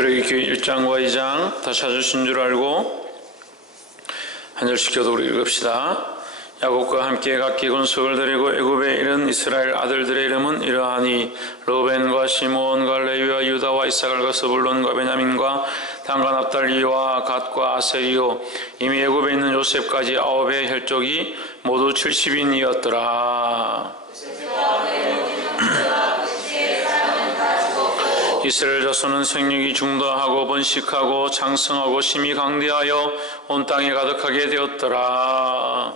출애굽기 1장과 2장 다 찾으신 줄 알고 한 절씩 교독으로 읽읍시다. 야곱과 함께 각기 군속을 드리고 애굽에 이른 이스라엘 아들들의 이름은 이러하니 르벤과 시므온과 레위와 유다와 이사갈과 스불론과 베냐민과 단과 납달리와 갓과 아셀이요 이미 애굽에 있는 요셉까지 9의 혈족이 모두 70인이었더라. 이스라엘 자손은 생육이 중도하고 번식하고 장성하고 심히 강대하여 온 땅에 가득하게 되었더라.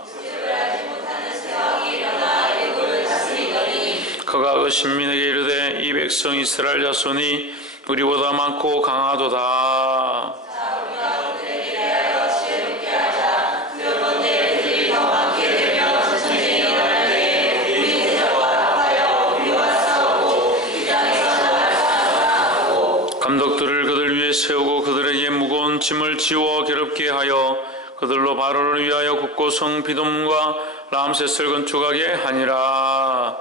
그가 그 신민에게 이르되 이 백성 이스라엘 자손이 우리보다 많고 강하도다. 감독들을 그들 위에 세우고 그들에게 무거운 짐을 지워 괴롭게 하여 그들로 바로를 위하여 국고성 비돔과 람셋을 건축하게 하니라.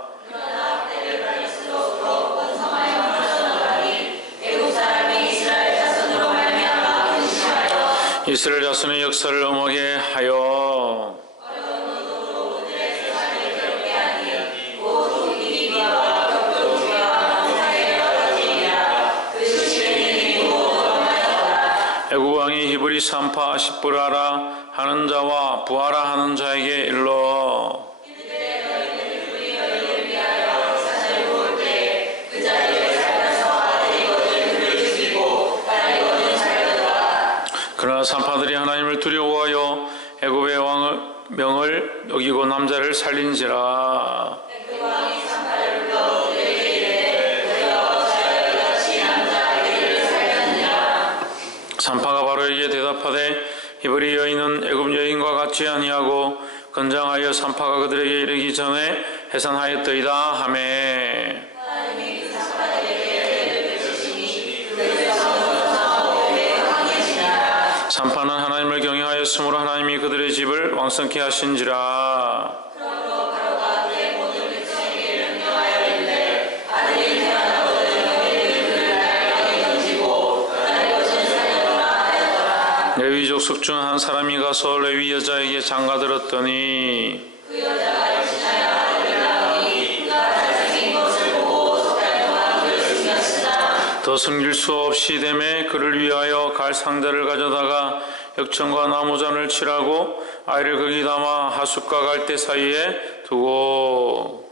이스라엘 자손의 역사를 엄하게 하여 애굽 왕이 히브리 산파 시브라라 하는 자와 부하라 하는 자에게 일러 그러나 산파들이 하나님을 두려워하여 애굽의 왕의 명을 여기고 남자를 살린지라. 산파가 바로에게 대답하되 히브리 여인은 애굽 여인과 같지 아니하고 건장하여 산파가 그들에게 이르기 전에 해산하였더이다 하매 산파는 하나님을 경외하였으므로 하나님이 그들의 집을 왕성케 하신지라. 레위 족속 중 한 사람이 가서 레위 여자에게 장가들었더니 그 여자가 역시나 그가 잘생긴 것을 보고 석 달 동안 그를 숨겼으나 더 숨길 수 없이 되매 그를 위하여 갈 상자를 가져다가 역청과 나무잔을 칠하고 아이를 거기 담아 하숫과 갈대 사이에 두고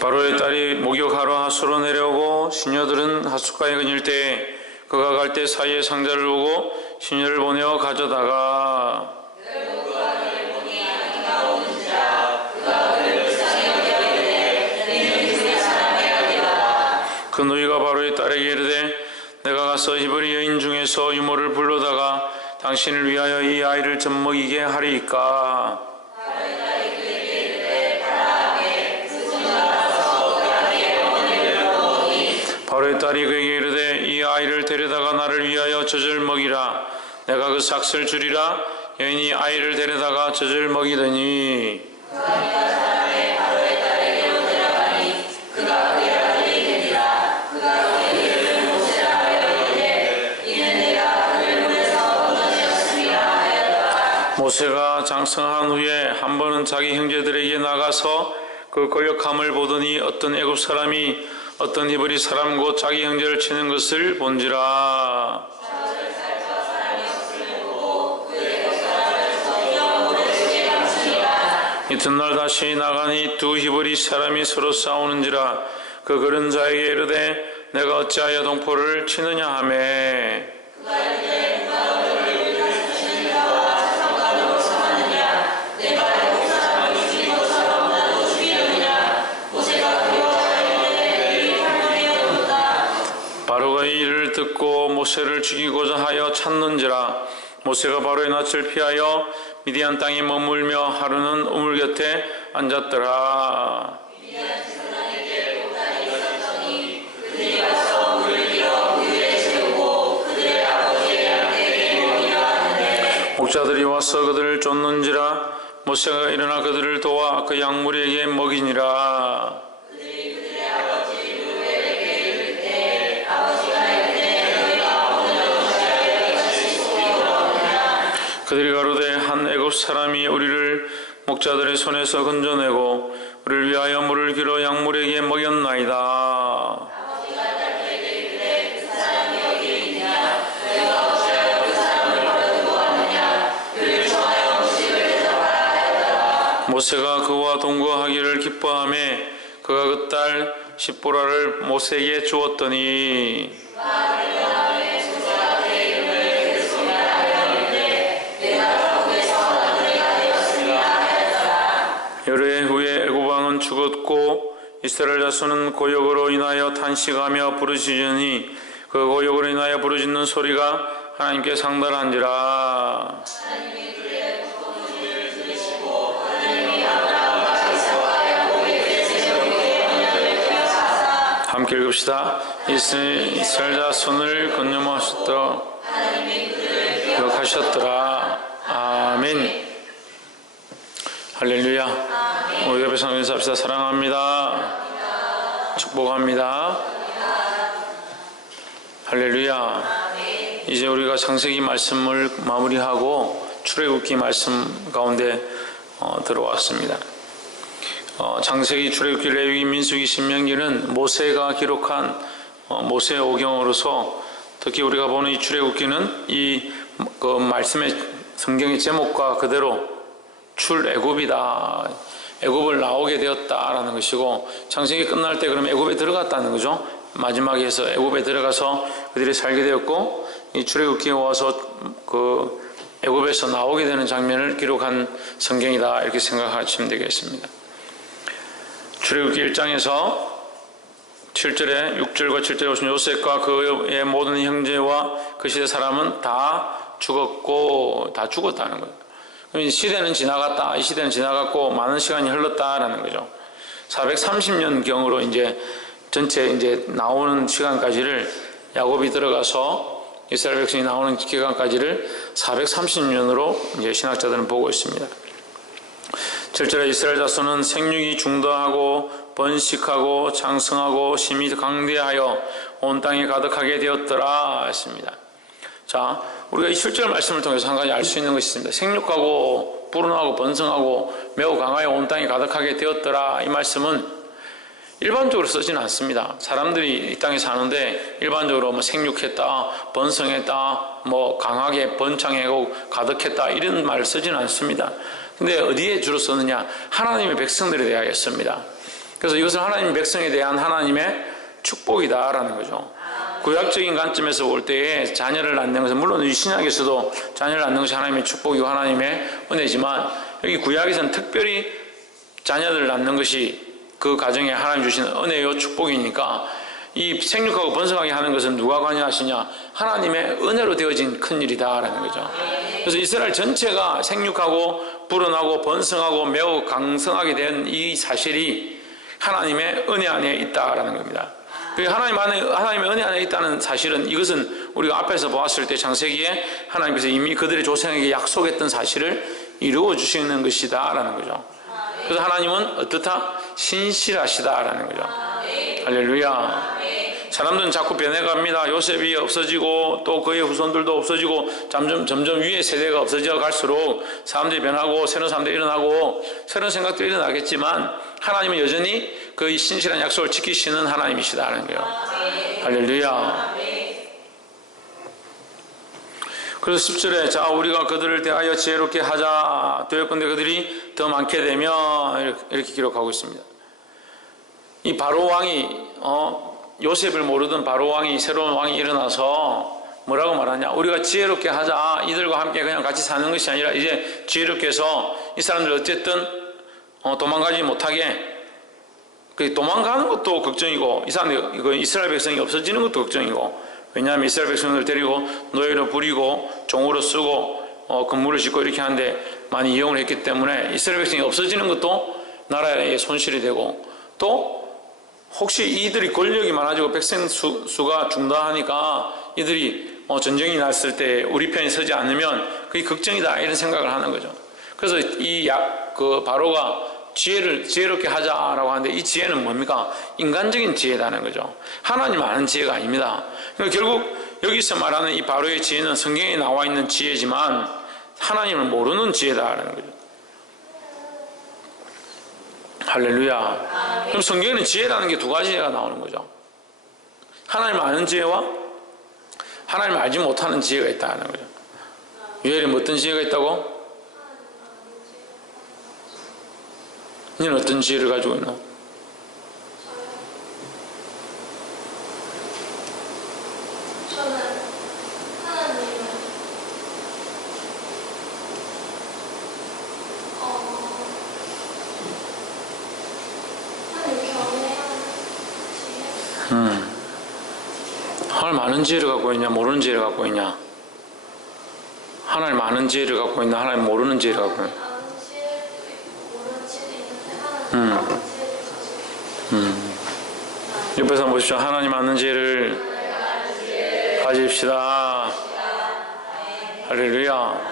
바로의 딸이 목욕하러 하수로 내려오고 시녀들은 하숫가에 그닐 때에 그가 갈 때 사이에 상자를 보고 시녀를 보내어 가져다가 그 누이가 바로의 딸에게 이르되 내가 가서 히브리 여인 중에서 유모를 불러다가 당신을 위하여 이 아이를 젖먹이게 하리이까. 바로의 딸이 그에게 이르되 이 아이를 데려다가 나를 위하여 젖을 먹이라. 내가 그 삭슬 주리라. 여인이 아이를 데려다가 젖을 먹이더니 모세가 장성한 후에 한 번은 자기 형제들에게 나가서 그 거역함을 보더니 어떤 애굽 사람이 어떤 히브리 사람 곧 자기 형제를 치는 것을 본지라. 이튿날 다시 나가니 두 히브리 사람이 서로 싸우는지라. 그 그런 자에게 이르되 내가 어찌하여 동포를 치느냐 하매 바로가 이 일을 듣고 모세를 죽이고자 하여 찾는지라. 모세가 바로의 낯을 피하여 미디안 땅에 머물며 하루는 우물 곁에 앉았더라. 목자들이 와서 그들을 쫓는지라 모세가 일어나 그들을 도와 그 양무리에게 먹이니라. 그들이 가로되 한 애굽 사람이 우리를 목자들의 손에서 건져내고 우리를 위하여 물을 길어 양물에게 먹였나이다. 모세가 그와 동거하기를 기뻐하며 그가 그 딸 십보라를 모세에게 주었더니 여러 해 후에 애굽 왕은 죽었고 이스라엘 자손은 고역으로 인하여 탄식하며 부르짖으니 그 고역으로 인하여 부르짖는 소리가 하나님께 상달한지라. 함께 읽읍시다. 이스라엘 자손을 건념하셨도록 기억하셨더라. 아멘. 할렐루야. 우리 옆에 성경 인사합시다. 사랑합니다. 축복합니다. 할렐루야. 이제 우리가 창세기 말씀을 마무리하고 출애굽기 말씀 가운데 들어왔습니다. 창세기, 출애굽기, 레위기, 민수기, 신명기는 모세가 기록한 모세 오경으로서 특히 우리가 보는 이 출애굽기는 이 말씀의 성경의 제목과 그대로 출애굽이다. 애굽을 나오게 되었다라는 것이고, 창세기 끝날 때 그러면 애굽에 들어갔다는 거죠. 마지막에 해서 애굽에 들어가서 그들이 살게 되었고, 이 출애굽기에 와서 그 애굽에서 나오게 되는 장면을 기록한 성경이다, 이렇게 생각하시면 되겠습니다. 출애굽기 1장에서 7절에 6절과 7절에 보시면 요셉과 그의 모든 형제와 그 시대 사람은 다 죽었고, 다 죽었다는 거예요. 시대는 지나갔다, 이 시대는 지나갔고 많은 시간이 흘렀다라는 거죠. 430년경으로 이제 전체 이제 나오는 시간까지를, 야곱이 들어가서 이스라엘 백성이 나오는 기간까지를 430년으로 이제 신학자들은 보고 있습니다. 7절에 이스라엘 자손은 생육이 중더하고 번식하고 장성하고 심히 강대하여 온 땅에 가득하게 되었더라 했습니다. 자, 우리가 이 7절 말씀을 통해서 한 가지 알 수 있는 것이 있습니다. 생육하고 불운하고 번성하고 매우 강하여 온 땅에 가득하게 되었더라. 이 말씀은 일반적으로 쓰지는 않습니다. 사람들이 이 땅에 사는데 일반적으로 뭐 생육했다, 번성했다, 뭐 강하게 번창하고 가득했다, 이런 말을 쓰지는 않습니다. 근데 어디에 주로 쓰느냐? 하나님의 백성들에 대하여 씁니다. 그래서 이것은 하나님의 백성에 대한 하나님의 축복이다라는 거죠. 구약적인 관점에서 볼 때에 자녀를 낳는 것은, 물론 이 신약에서도 자녀를 낳는 것이 하나님의 축복이고 하나님의 은혜지만, 여기 구약에서는 특별히 자녀를 낳는 것이 그 가정에 하나님 주신 은혜요 축복이니까, 이 생육하고 번성하게 하는 것은 누가 관여하시냐? 하나님의 은혜로 되어진 큰일이다라는 거죠. 그래서 이스라엘 전체가 생육하고 불어나고 번성하고 매우 강성하게 된 이 사실이 하나님의 은혜 안에 있다라는 겁니다. 하나님의 은혜 안에 있다는 사실은, 이것은 우리가 앞에서 보았을 때 창세기에 하나님께서 이미 그들의 조상에게 약속했던 사실을 이루어 주시는 것이다 라는 거죠. 그래서 하나님은 어떻다? 신실하시다라는 거죠. 할렐루야. 사람들은 자꾸 변해갑니다. 요셉이 없어지고 또 그의 후손들도 없어지고 점점 위의 세대가 없어져 갈수록 사람들이 변하고 새로운 사람들이 일어나고 새로운 생각도 일어나겠지만, 하나님은 여전히 그 신실한 약속을 지키시는 하나님이시다는 거예요. 할렐루야. 그래서 10절에 자, 우리가 그들을 대하여 지혜롭게 하자 되었건대 그들이 더 많게 되며, 이렇게 기록하고 있습니다. 이 바로 왕이 요셉을 모르던 바로 왕이, 새로운 왕이 일어나서 뭐라고 말하냐? 우리가 지혜롭게 하자. 이들과 함께 그냥 같이 사는 것이 아니라 이제 지혜롭게 해서 이 사람들 어쨌든 도망가지 못하게, 도망가는 것도 걱정이고, 이 사람들 이스라엘 백성이 없어지는 것도 걱정이고, 왜냐하면 이스라엘 백성을 데리고 노예로 부리고 종으로 쓰고 건물을 짓고 이렇게 하는데 많이 이용을 했기 때문에 이스라엘 백성이 없어지는 것도 나라의 손실이 되고, 또 혹시 이들이 권력이 많아지고 백성 수가 중다하니까 이들이 전쟁이 났을 때 우리 편이 서지 않으면 그게 걱정이다 이런 생각을 하는 거죠. 그래서 그 바로가 지혜롭게 하자라고 하는데 이 지혜는 뭡니까? 인간적인 지혜라는 거죠. 하나님 아는 지혜가 아닙니다. 그러니까 결국 여기서 말하는 이 바로의 지혜는 성경에 나와 있는 지혜지만 하나님을 모르는 지혜다라는 거죠. 할렐루야. 그럼 성경에는 지혜라는 게 두 가지가 나오는 거죠. 하나님을 아는 지혜와 하나님을 알지 못하는 지혜가 있다는 거죠. 유엘이 어떤 지혜가 있다고? 너는 어떤 지혜를 가지고 있나? 저는 하나님을 하나님 경외하는 지혜. 하나님 아는 지혜를 갖고 있냐 모르는 지혜를 갖고 있냐? 하나님 아는 지혜를 갖고 있나 하나님 모르는 지혜를 갖고 있냐? 아는 지혜도 있고 모르는 지혜도 있는데 하나님 아는 지혜를 가지고 있어요. 옆에서 한번 보십시오. 하나님 아는 지혜를 가집시다. 할렐루야.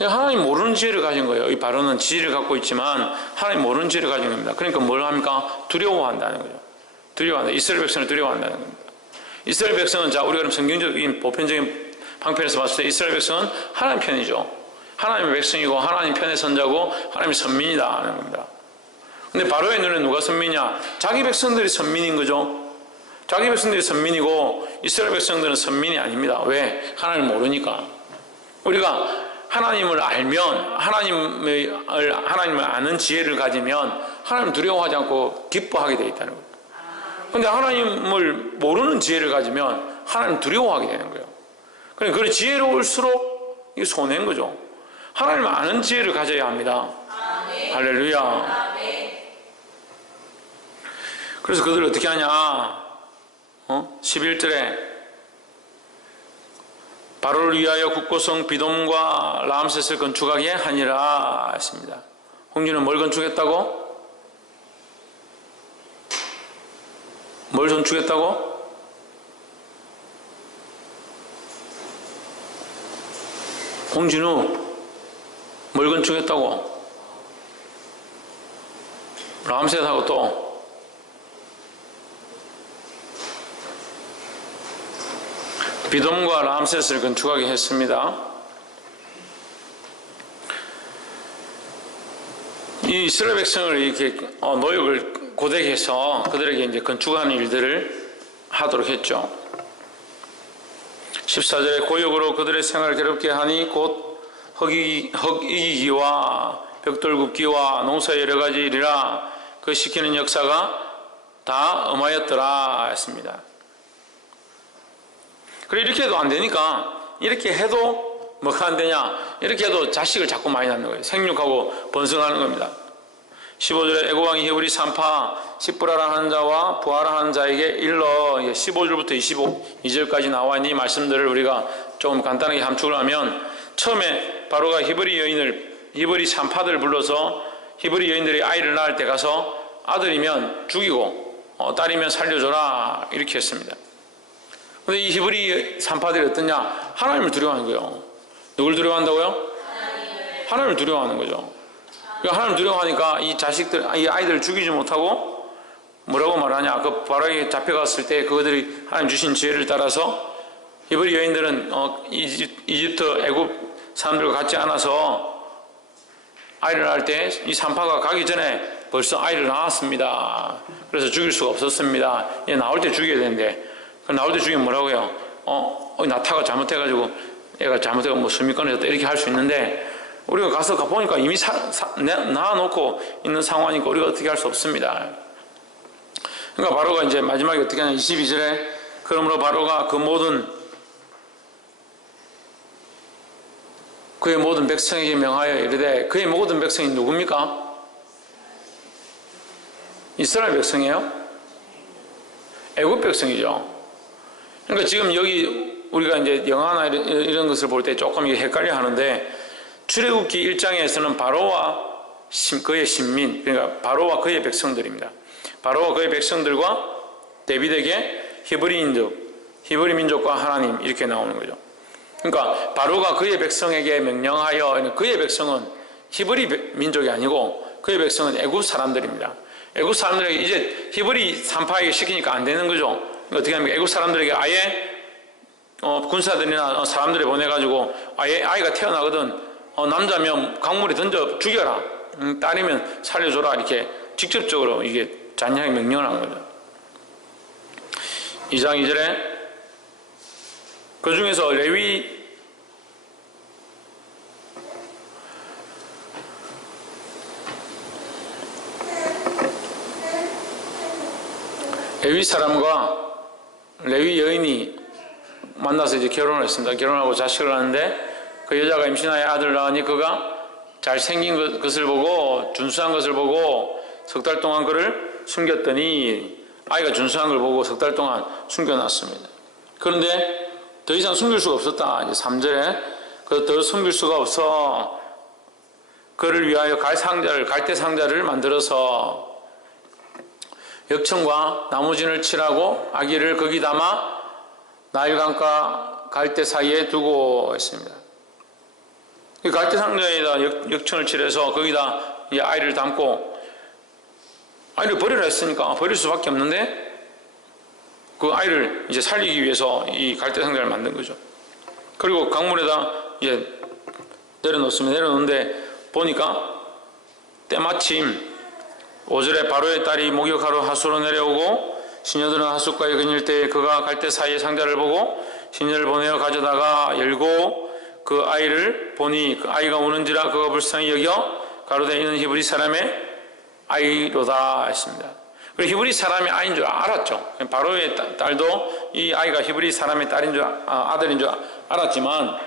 하나님 모르는 지혜를 가진 거예요. 이 바로는 지혜를 갖고 있지만 하나님 모르는 지혜를 가진 겁니다. 그러니까 뭘 합니까? 두려워한다는 거죠. 두려워한다. 이스라엘 백성을 두려워한다는 겁니다. 이스라엘 백성은 자 우리가 그럼 성경적인 보편적인 방편에서 봤을 때 이스라엘 백성은 하나님 편이죠. 하나님의 백성이고 하나님 편의 선자고 하나님의 선민이다 하는 겁니다. 근데 바로의 눈에 누가 선민이냐? 자기 백성들이 선민인 거죠. 자기 백성들이 선민이고 이스라엘 백성들은 선민이 아닙니다. 왜? 하나님을 모르니까. 우리가 하나님을 알면 하나님을 아는 지혜를 가지면 하나님을 두려워하지 않고 기뻐하게 되어 있다는 거예요. 근데 하나님을 모르는 지혜를 가지면 하나님 두려워하게 되는 거예요. 그러니까 그 지혜로울수록 이게 손해인 거죠. 하나님을 아는 지혜를 가져야 합니다. 아멘. 할렐루야. 아멘. 그래서 그들 어떻게 하냐? 11절에 바로를 위하여 국고성 비돔과 라암셋을 건축하게 하니라 했습니다. 홍준은 뭘 건축했다고? 뭘 건축했다고? 홍진우 뭘 건축했다고? 라암셋하고 또 비돔과 라암셋을 건축하게 했습니다. 이 이스라엘 백성을 이렇게 노역을 고되게 해서 그들에게 이제 건축하는 일들을 하도록 했죠. 14절에 고역으로 그들의 생활을 괴롭게 하니 곧 흙이기와 벽돌 굽기와 농사의 여러 가지 일이라 그 시키는 역사가 다 엄하였더라 했습니다. 그래 이렇게 해도 안 되니까 이렇게 해도 뭐가 안 되냐? 이렇게 해도 자식을 자꾸 많이 낳는 거예요. 생육하고 번성하는 겁니다. 15절에 애고왕이 히브리 산파 시브라라 하는 자와 부하라 하는 자에게 일러 15절부터 22절까지 나와 있는 이 말씀들을 우리가 조금 간단하게 함축을 하면 처음에 바로가 히브리 산파들을 불러서 히브리 여인들이 아이를 낳을 때 가서 아들이면 죽이고 딸이면 살려줘라 이렇게 했습니다. 근데 이 히브리 산파들이 어떠냐? 하나님을 두려워하는 거예요. 누굴 두려워한다고요? 하나님을 두려워하는 거죠. 하나님을 두려워하니까 이 아이들을 죽이지 못하고 뭐라고 말하냐? 그 바로에 잡혀갔을 때 그들이 하나님 주신 지혜를 따라서 히브리 여인들은 이집트 애굽 사람들과 같지 않아서 아이를 낳을 때 이 산파가 가기 전에 벌써 아이를 낳았습니다. 그래서 죽일 수가 없었습니다. 얘 나올 때 죽여야 되는데 나올 때 죽이면 뭐라고요? 나타가 잘못해가지고 얘가 잘못해서 뭐 숨이 끊어졌다 이렇게 할 수 있는데 우리가 가서 보니까 이미 낳아놓고 있는 상황이니까 우리가 어떻게 할 수 없습니다. 그러니까 바로가 이제 마지막에 어떻게 하냐? 22절에 그러므로 바로가 그의 모든 백성에게 명하여 이르되 그의 모든 백성이 누굽니까? 이스라엘 백성이에요? 애굽 백성이죠. 그러니까 지금 여기 우리가 이제 영화나 이런 것을 볼 때 조금 헷갈려 하는데 출애굽기 1장에서는 바로와 그의 신민, 그러니까 바로와 그의 백성들입니다. 바로와 그의 백성들과 데빗에게 히브리 민족과 하나님 이렇게 나오는 거죠. 그러니까 바로가 그의 백성에게 명령하여, 그의 백성은 히브리 민족이 아니고 그의 백성은 애굽 사람들입니다. 애굽 사람들에게 이제 히브리 산파에게 시키니까 안 되는 거죠. 어떻게 하면 애굽 사람들에게 아예 군사들이나 사람들을 보내가지고 아예 아이가 태어나거든 남자면 강물에 던져 죽여라, 딸이면 살려줘라, 이렇게 직접적으로 이게 잔인하게 명령을 한 거죠. 2장 2절에 그 중에서 레위 사람과 레위 여인이 만나서 이제 결혼을 했습니다. 결혼하고 자식을 낳았는데 그 여자가 임신하여 아들을 낳으니 그가 잘생긴 것을 보고 준수한 것을 보고 석 달 동안 그를 숨겼더니 아이가 준수한 걸 보고 석 달 동안 숨겨놨습니다. 그런데 더 이상 숨길 수가 없었다. 이제 3절에 더 숨길 수가 없어 그를 위하여 갈대 상자를 만들어서 역청과 나무진을 칠하고 아기를 거기 담아 나일강과 갈대 사이에 두고 있습니다. 갈대 상자에다 역청을 칠해서 거기다 이 아이를 담고 아이를 버리라 했으니까 버릴 수밖에 없는데 그 아이를 이제 살리기 위해서 이 갈대 상자를 만든 거죠. 그리고 강물에다 이제 내려놓습니다. 내려놓는데 보니까 때마침 5절에 바로의 딸이 목욕하러 하수로 내려오고 시녀들은 하숫가에 그닐 때에 그가 갈대 사이의 상자를 보고 시녀를 보내어 가져다가 열고 그 아이를 보니 그 아이가 우는지라 그가 불쌍히 여겨 가로되 이는 히브리 사람의 아이로다 했습니다. 그리고 히브리 사람의 아이인 줄 알았죠. 바로의 딸도 이 아이가 히브리 사람의 딸인 줄 아들인 줄 알았지만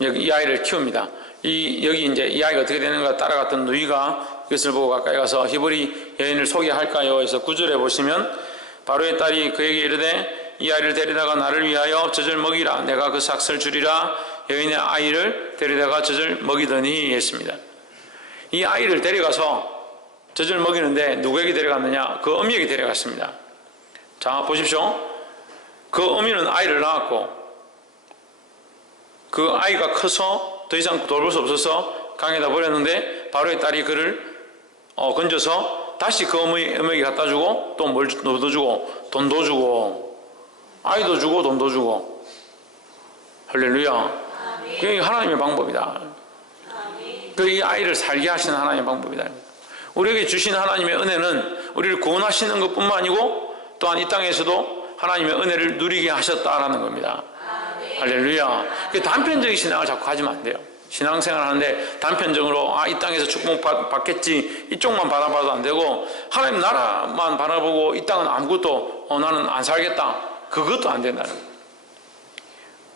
이 아이를 키웁니다. 여기 이제 이 아이가 어떻게 되는가 따라갔던 누이가 이것을 보고 가까이 가서 히브리 여인을 소개할까요? 해서 9절에 보시면 바로의 딸이 그에게 이르되 이 아이를 데리다가 나를 위하여 젖을 먹이라. 내가 그 삭슬 주리라. 여인의 아이를 데리다가 젖을 먹이더니 했습니다. 이 아이를 데려가서 젖을 먹이는데 누구에게 데려갔느냐? 그 어미에게 데려갔습니다. 자 보십시오. 그 어미는 아이를 낳았고 그 아이가 커서 더 이상 돌볼 수 없어서 강에다 버렸는데 바로의 딸이 그를 건져서 다시 그 어머니에게 갖다 주고 또 뭘 더 주고 돈도 주고 아이도 주고 돈도 주고 할렐루야. 그게 하나님의 방법이다. 그 아이를 살게 하시는 하나님의 방법이다. 우리에게 주신 하나님의 은혜는 우리를 구원하시는 것뿐만 아니고 또한 이 땅에서도 하나님의 은혜를 누리게 하셨다라는 겁니다. 할렐루야. 단편적인 신앙을 자꾸 가지면 안 돼요. 신앙생활 하는데 단편적으로 이 땅에서 축복 받겠지 이쪽만 바라봐도 안 되고 하나님 나라만 바라보고 이 땅은 아무것도 나는 안 살겠다 그것도 안 된다는 거예요.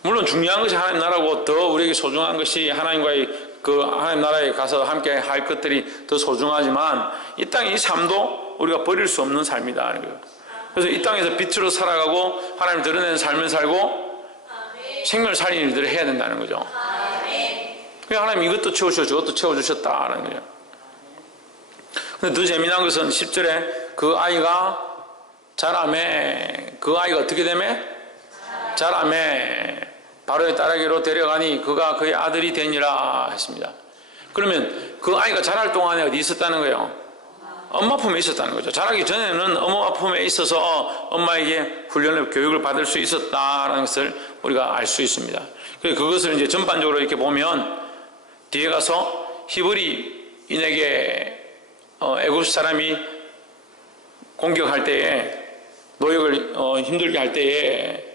물론 중요한 것이 하나님 나라고 더 우리에게 소중한 것이 하나님과의 그 하나님 나라에 가서 함께 할 것들이 더 소중하지만 이 땅의 이 삶도 우리가 버릴 수 없는 삶이다. 그래서 이 땅에서 빛으로 살아가고 하나님 드러내는 삶을 살고 생명을 살리는 일들을 해야 된다는 거죠. 하나님 이것도 채워주셨고 저것도 채워주셨다는 거예요. 근데 더 재미난 것은 10절에 그 아이가 자라매 그 아이가 어떻게 되매? 자라매 바로의 딸에게로 데려가니 그가 그의 아들이 되니라 했습니다. 그러면 그 아이가 자랄 동안에 어디 있었다는 거예요? 엄마 품에 있었다는 거죠. 자라기 전에는 엄마 품에 있어서 엄마에게 훈련을 교육을 받을 수 있었다는 것을 우리가 알 수 있습니다. 그래서 그것을 이제 전반적으로 이렇게 보면 뒤에 가서 히브리인에게 애굽 사람이 공격할 때에 노역을 힘들게 할 때에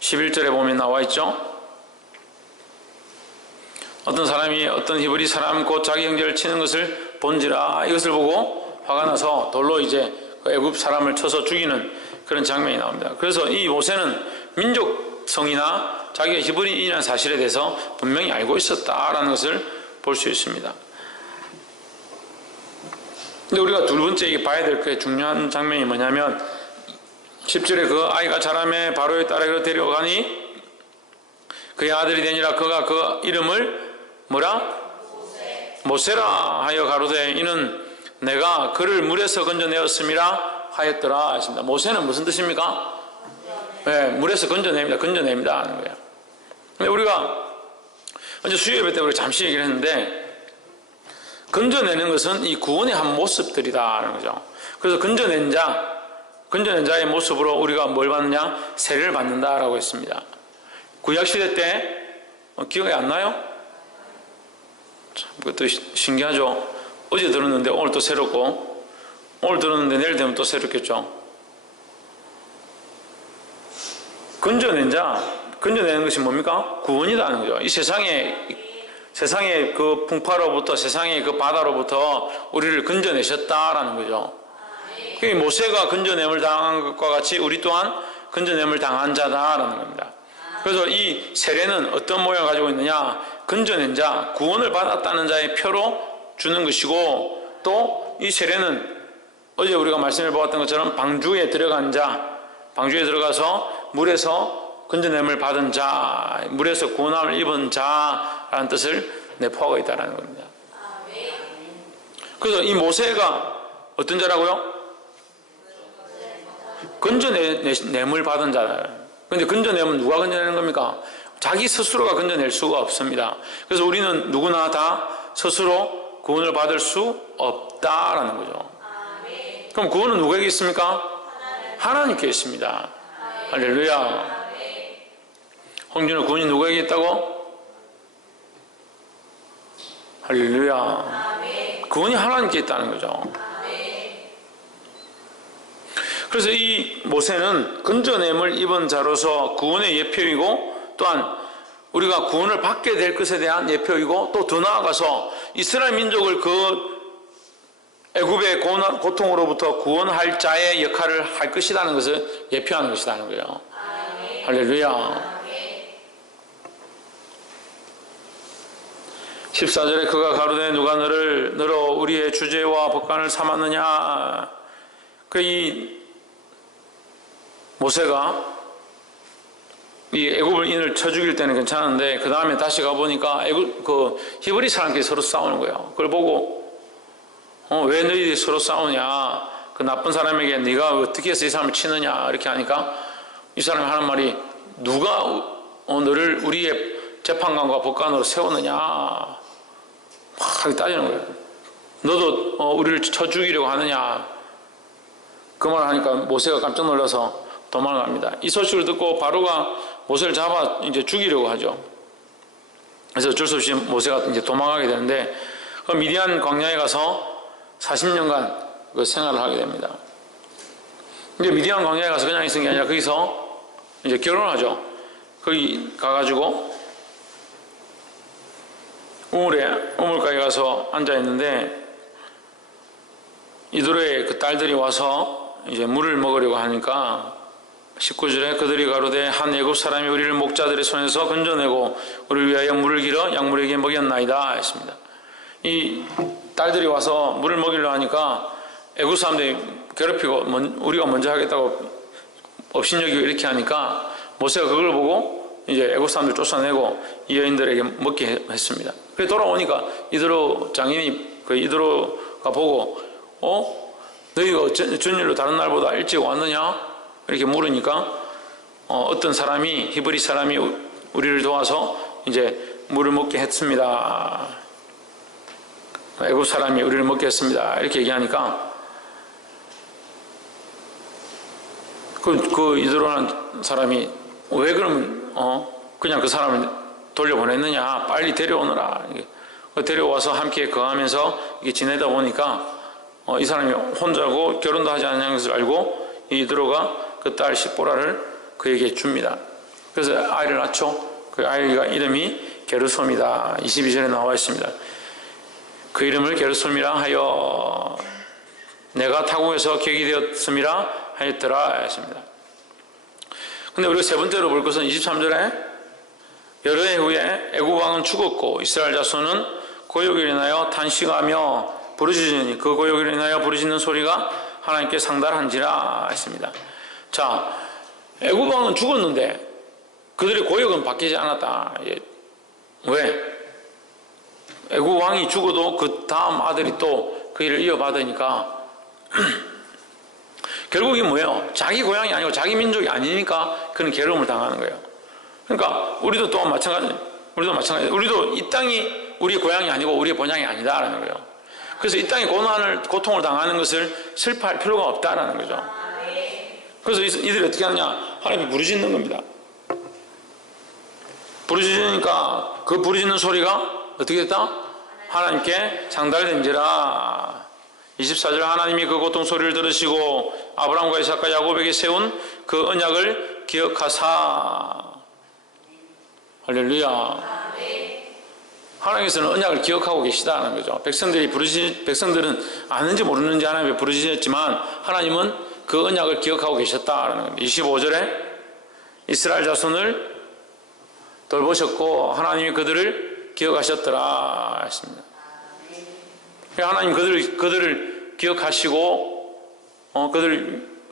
11절에 보면 나와 있죠. 어떤 사람이 어떤 히브리 사람 곧 자기 형제를 치는 것을 본지라 이것을 보고 화가 나서 돌로 이제 그 애굽 사람을 쳐서 죽이는 그런 장면이 나옵니다. 그래서 이 모세는 민족성이나 자기가 히브리인이라는 사실에 대해서 분명히 알고 있었다라는 것을 볼 수 있습니다. 근데 우리가 두 번째 봐야 될 그 중요한 장면이 뭐냐면 10절에 그 아이가 자라매 바로의 딸에게로 데려가니 그의 아들이 되니라. 그가 그 이름을 뭐라? 모세라 하여 가로되 이는 내가 그를 물에서 건져내었음이라 하였더라 했습니다. 모세는 무슨 뜻입니까? 네, 물에서 건져냅니다. 건져냅니다 하는 거예요. 근데 우리가 어제 수요 예배 때 우리 잠시 얘기를 했는데 건져내는 것은 이 구원의 한 모습들이다라는 거죠. 그래서 건져낸 자의 모습으로 우리가 뭘 받느냐? 세례를 받는다라고 했습니다. 구약시대 때 기억이 안 나요? 참, 그것도 신기하죠. 어제 들었는데 오늘 또 새롭고, 오늘 들었는데 내일 되면 또 새롭겠죠. 건져내는 것이 뭡니까? 구원이라는 거죠. 이 세상의 그 풍파로부터, 세상의 그 바다로부터 우리를 건져내셨다라는 거죠. 모세가 건져냄을 당한 것과 같이 우리 또한 건져냄을 당한 자다라는 겁니다. 그래서 이 세례는 어떤 모양을 가지고 있느냐? 건져낸 자, 구원을 받았다는 자의 표로 주는 것이고, 또 이 세례는 어제 우리가 말씀해 보았던 것처럼 방주에 들어간 자, 방주에 들어가서 물에서 건져냄을 받은 자, 물에서 구원함을 입은 자라는 뜻을 내포하고 있다는 겁니다. 그래서 이 모세가 어떤 자라고요? 건져냄을 받은 자다. 그런데 건져내면 누가 건져내는 겁니까? 자기 스스로가 건져낼 수가 없습니다. 그래서 우리는 누구나 다 스스로 구원을 받을 수 없다라는 거죠. 그럼 구원은 누구에게 있습니까? 하나님께 있습니다. 할렐루야. 홍준호 구원이 누구에게 있다고? 할렐루야. 구원이 하나님께 있다는 거죠. 그래서 이 모세는 건져냄을 입은 자로서 구원의 예표이고, 또한 우리가 구원을 받게 될 것에 대한 예표이고, 또 더 나아가서 이스라엘 민족을 그 애굽의 고통으로부터 구원할 자의 역할을 할 것이라는 것을 예표하는 것이라는 거예요. 할렐루야. 14절에 그가 가로되 누가 너로 우리의 주제와 법관을 삼았느냐. 이 모세가 이 애굽인을 쳐 죽일 때는 괜찮은데 그 다음에 다시 가보니까 히브리 사람끼리 서로 싸우는 거예요. 그걸 보고 왜 너희들이 서로 싸우냐? 그 나쁜 사람에게 네가 어떻게 해서 이 사람을 치느냐? 이렇게 하니까 이 사람이 하는 말이 누가 너를 우리의 재판관과 법관으로 세웠느냐? 막 따지는 거예요. 너도 우리를 쳐 죽이려고 하느냐? 그 말을 하니까 모세가 깜짝 놀라서 도망갑니다. 이 소식을 듣고 바로가 모세를 잡아 이제 죽이려고 하죠. 그래서 어쩔 수 없이 모세가 이제 도망가게 되는데 그 미디안 광야에 가서 40년간 그 생활을 하게 됩니다. 이제 미디안 광야에 가서 그냥 있은 게 아니라 거기서 이제 결혼하죠. 거기 가가지고 우물가에 가서 앉아 있는데 이들의 그 딸들이 와서 이제 물을 먹으려고 하니까 19절에 그들이 가로되 한 애굽 사람이 우리를 목자들의 손에서 건져내고 우리를 위하여 물을 길어 약물에게 먹였나이다 했습니다. 이 딸들이 와서 물을 먹이려 하니까 애굽 사람들이 괴롭히고 우리가 먼저 하겠다고 업신여기고 이렇게 하니까 모세가 그걸 보고 이제 애굽 사람들 쫓아내고 이 여인들에게 먹게 했습니다. 그래 돌아오니까 이드로 장인이 그 이드로가 보고 너희가 전일로 다른 날보다 일찍 왔느냐? 이렇게 물으니까 어떤 사람이 히브리 사람이 우리를 도와서 이제 물을 먹게 했습니다. 애굽 사람이 우리를 먹게 했습니다. 이렇게 얘기하니까 그 이드로라는 사람이 왜 그러면 그냥 그 사람을 돌려보냈느냐? 빨리 데려오너라. 데려와서 함께 거하면서 이게 지내다 보니까 이 사람이 혼자고 결혼도 하지 않는 것을 알고 이드로가 그 딸 십보라를 그에게 줍니다. 그래서 아이를 낳죠. 그 아이가 이름이 게르솜이다. 22절에 나와 있습니다. 그 이름을 게르솜이라 하여 내가 타국에서 객이 되었음이라 하였더라 했습니다. 근데 우리가 세 번째로 볼 것은 23절에 여러 해 후에 애굽 왕은 죽었고 이스라엘 자손은 고역을 인하여 탄식하며 부르짖으니 그 고역을 인하여 부르짖는 소리가 하나님께 상달한지라 했습니다. 자, 애굽 왕은 죽었는데 그들의 고역은 바뀌지 않았다. 왜? 애굽 왕이 죽어도 그 다음 아들이 또 그 일을 이어받으니까 결국 이게 뭐예요? 자기 고향이 아니고 자기 민족이 아니니까 그는 괴로움을 당하는 거예요. 그러니까 우리도 또한 마찬가지. 우리도 이 땅이 우리의 고향이 아니고 우리의 본향이 아니다라는 거예요. 그래서 이 땅에 고통을 당하는 것을 슬퍼할 필요가 없다라는 거죠. 그래서 이들이 어떻게 하느냐? 하나님이 부르짖는 겁니다. 부르짖으니까 그 부르짖는 소리가 어떻게 됐다? 하나님께 상달된지라. 24절 하나님이 그 고통 소리를 들으시고 아브라함과 이삭과 야곱에게 세운 그 언약을 기억하사. 할렐루야. 하나님께서는 언약을 기억하고 계시다는 거죠. 백성들은 아는지 모르는지 하나님께 부르짖었지만 하나님은 그 언약을 기억하고 계셨다는 겁니다. 25절에 이스라엘 자손을 돌보셨고 하나님이 그들을 기억하셨더라 했습니다. 하나님 그들을 기억하시고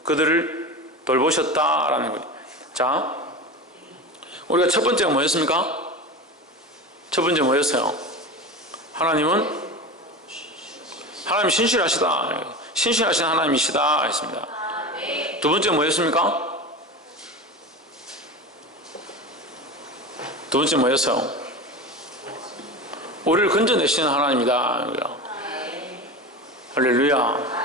그들을 돌보셨다라는 거예요. 자, 우리가 첫 번째가 뭐였습니까? 첫 번째 뭐였어요? 하나님 신실하시다. 신실하신 하나님이시다 했습니다. 두 번째 뭐였습니까? 두 번째 뭐였어요? 우리를 건져내시는 하나님이다. 할렐루야.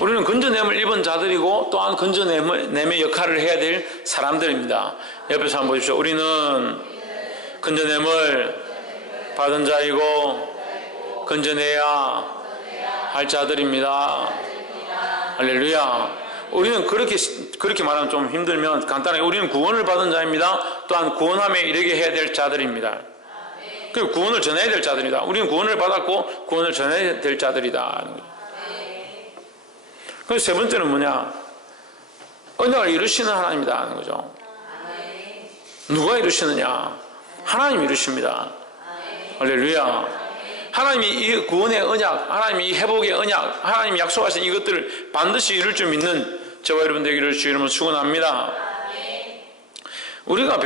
우리는 건져냄을 입은 자들이고 또한 건져냄의 역할을 해야 될 사람들입니다. 옆에서 한번 보십시오. 우리는 건져냄을 받은 자이고 건져내야 할 자들입니다. 할렐루야. 우리는 그렇게 말하면 좀 힘들면 간단하게 우리는 구원을 받은 자입니다. 또한 구원함에 이르게 해야 될 자들입니다. 그 구원을 전해야 될 자들이다. 우리는 구원을 받았고 구원을 전해야 될 자들이다. 그래서 세 번째는 뭐냐? 언약을 이루시는 하나님이다 하는 거죠. 누가 이루시느냐? 하나님이 이루십니다. 할렐루야. 하나님이 이 구원의 언약, 하나님이 이 회복의 언약, 하나님이 약속하신 이것들을 반드시 이룰 줄 믿는 저와 여러분 되기를 주 이름으로 축원합니다. 우리가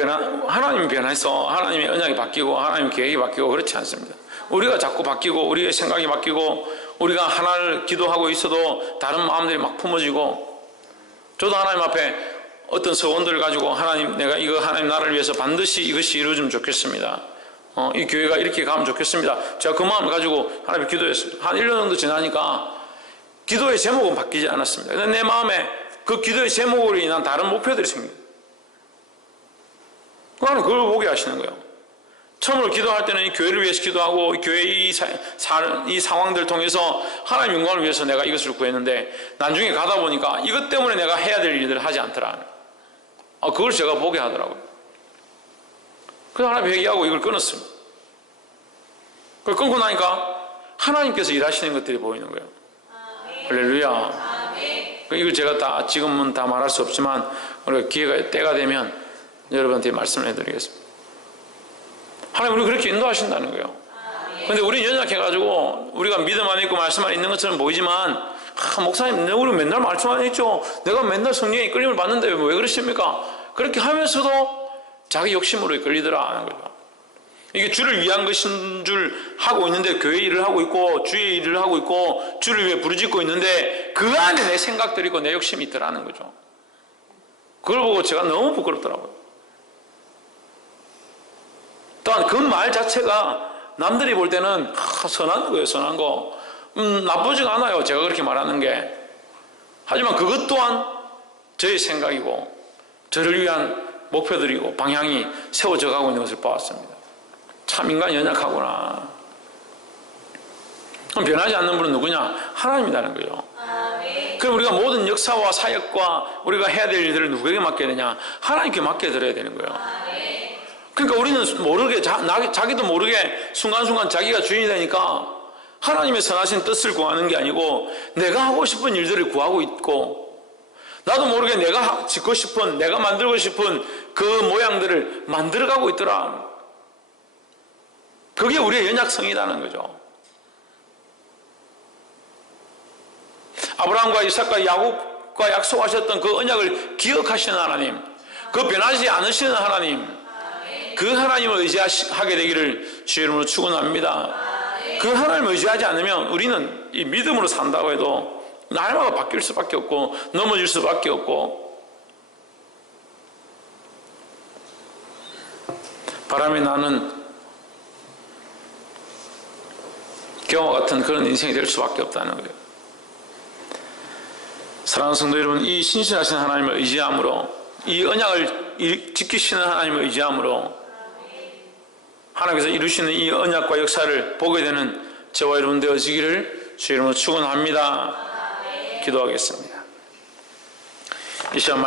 하나님이 변해서 하나님의 언약이 바뀌고 하나님의 계획이 바뀌고 그렇지 않습니다. 우리가 자꾸 바뀌고 우리의 생각이 바뀌고 우리가 하나를 기도하고 있어도 다른 마음들이 막 품어지고, 저도 하나님 앞에 어떤 서원들을 가지고 하나님, 내가 이거 하나님 나라를 위해서 반드시 이것이 이루어지면 좋겠습니다. 이 교회가 이렇게 가면 좋겠습니다. 제가 그 마음을 가지고 하나님께 기도했습니다. 한 1년 정도 지나니까 기도의 제목은 바뀌지 않았습니다. 근데 내 마음에 그 기도의 제목으로 인한 다른 목표들이 생깁니다. 하나님 그걸 보게 하시는 거예요. 처음으로 기도할 때는 이 교회를 위해서 기도하고 이 교회의 이 상황들을 통해서 하나님 영광을 위해서 내가 이것을 구했는데 나중에 가다 보니까 이것 때문에 내가 해야 될 일들을 하지 않더라. 그걸 제가 보게 하더라고요. 그래서 하나님 회개하고 이걸 끊었습니다. 그걸 끊고 나니까 하나님께서 일하시는 것들이 보이는 거예요. 할렐루야. 이걸 제가 지금은 다 말할 수 없지만 우리가 기회가 때가 되면 여러분한테 말씀을 해드리겠습니다. 하나님 우리 그렇게 인도하신다는 거예요. 그런데 우리는 연약해가지고 우리가 믿음 안에 있고 말씀 안에 있는 것처럼 보이지만 목사님 우리 맨날 말씀 안에 있죠. 내가 맨날 성령에 이끌림을 받는데 왜 그러십니까? 그렇게 하면서도 자기 욕심으로 이끌리더라 하는 거죠. 이게 주를 위한 것인 줄 하고 있는데 교회 일을 하고 있고 주의 일을 하고 있고 주를 위해 부르짖고 있는데 그 안에 내 생각들이 있고 내 욕심이 있더라는 거죠. 그걸 보고 제가 너무 부끄럽더라고요. 또한 그 말 자체가 남들이 볼 때는 선한 거예요. 선한 거. 나쁘지가 않아요. 제가 그렇게 말하는 게. 하지만 그것 또한 저의 생각이고 저를 위한 목표들이고 방향이 세워져 가고 있는 것을 보았습니다. 참 인간이 연약하구나. 그럼 변하지 않는 분은 누구냐? 하나님이라는 거예요. 그럼 우리가 모든 역사와 사역과 우리가 해야 될 일들을 누구에게 맡겨야 되냐? 하나님께 맡겨드려야 되는 거예요. 그러니까 우리는 모르게 자기도 모르게 순간순간 자기가 주인이 되니까 하나님의 선하신 뜻을 구하는 게 아니고 내가 하고 싶은 일들을 구하고 있고, 나도 모르게 내가 짓고 싶은, 내가 만들고 싶은 그 모양들을 만들어가고 있더라. 그게 우리의 연약성이라는 거죠. 아브라함과 이삭과 야곱과 약속하셨던 그 언약을 기억하시는 하나님, 그 변하지 않으시는 하나님, 그 하나님을 의지하게 되기를 주의 이름으로 축원합니다. 그 하나님을 의지하지 않으면 우리는 이 믿음으로 산다고 해도 날마다 바뀔 수밖에 없고 넘어질 수밖에 없고, 바람이 나는 경우와 같은 그런 인생이 될 수밖에 없다는 거예요. 사랑하는 성도 여러분, 이 신실하신 하나님을 의지함으로, 이 언약을 지키시는 하나님을 의지함으로 하나님께서 이루시는 이 언약과 역사를 보게 되는 저와 여러분 되어지기를 주 이름으로 축원합니다. 기도하겠습니다. 이 시간